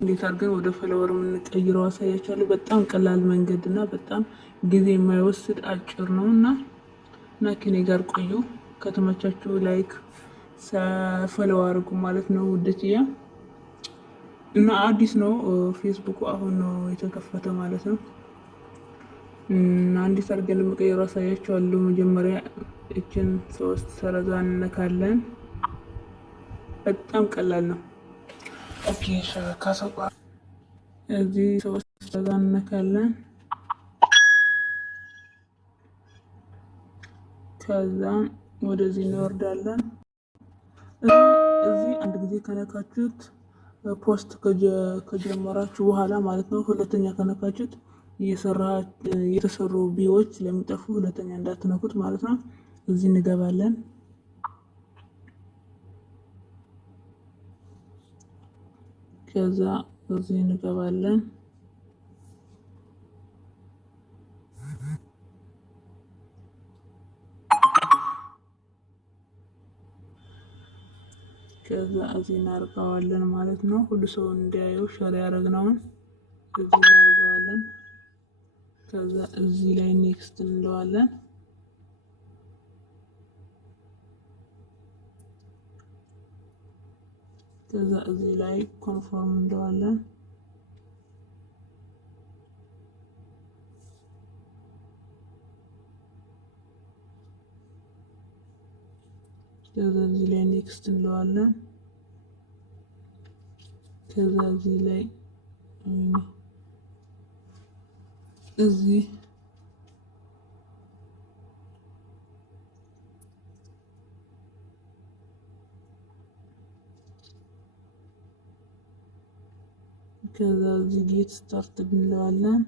እንዴት አድርገን ወደ ፎሎወር የምንቀይረው አሳያችኋለሁ። በጣም ቀላል መንገድ እና በጣም ጊዜ የማይወስድ አጭር ነው እና ከኔ ጋር ቆዩ። ከተመቻችሁ ላይክ ፎሎው አድርጉ ማለት ነው ውድትያ። እና አዲስ ነው ፌስቡክ አሁን ነው የተከፈተ ማለት ነው። አንዲት አድርገን ለመቀየር አሳያችኋለሁ። መጀመሪያ እችን 3 ሰረዛ እንነካለን። በጣም ቀላል ነው። ኦኬ ካሰቋ እዚህ 3 ሰረዛ እንነካለን። ከዛ ወደዚህ እንወርዳለን። እዚህ አንድ ጊዜ ከነካችሁት ፖስት ከጀመራችሁ በኋላ ማለት ነው። ሁለተኛ ከነካችሁት የተሰሩ ቪዲዮዎች ለሚጠፉ ሁለተኛ እንዳትነኩት ማለት ነው። እዚህ እንገባለን። ከዛ እዚህ እንገባለን። ከዛ እዚህ እናርገዋለን ማለት ነው። ሁሉ ሰው እንዲያየው ሸር ያደረግነውን እዚህ እናርገዋለን። ከዛ እዚህ ላይ ኔክስት እንለዋለን። ከዛ እዚህ ላይ ኮንፎርም እንለዋለን። ከዛ እዚህ ላይ ኔክስት እንለዋለን። ከዛ እዚህ ላይ እዚህ ከዛ እዚህ ጌት ስታርት እንለዋለን።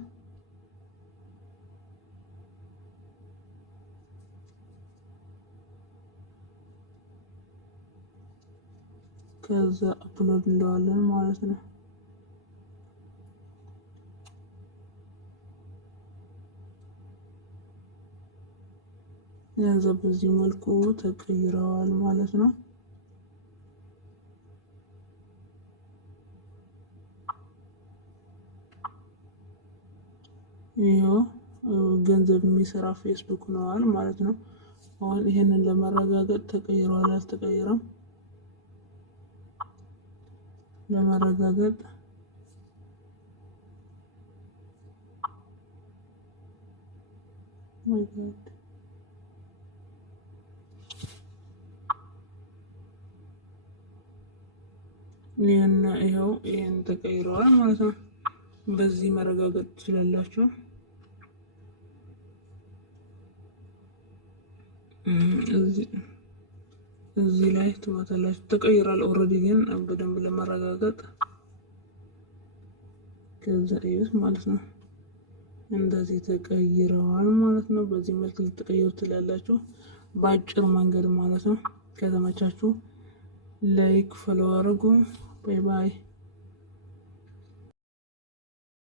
ከዛ አፕሎድ እንለዋለን ማለት ነው። ያዘ በዚህ መልኩ ተቀይረዋል ማለት ነው። ይሄው ገንዘብ የሚሰራ ፌስቡክ ነዋል ማለት ነው። አሁን ይሄንን ለማረጋገጥ ተቀይሯል አልተቀየረም ለማረጋገጥ ይሄን ተቀይሯል ማለት ነው። በዚህ ማረጋገጥ ትችላላችሁ። እዚህ ላይ ትመጣላችሁ። ተቀይሯል ኦልሬዲ፣ ግን በደንብ ለማረጋገጥ ከዛ ይሁን ማለት ነው። እንደዚህ ተቀይረዋል ማለት ነው። በዚህ መልክ ልትቀይሩ ትችላላችሁ በአጭር መንገድ ማለት ነው። ከተመቻችሁ ላይክ ፎሎው አድርጉ። ባይ ባይ።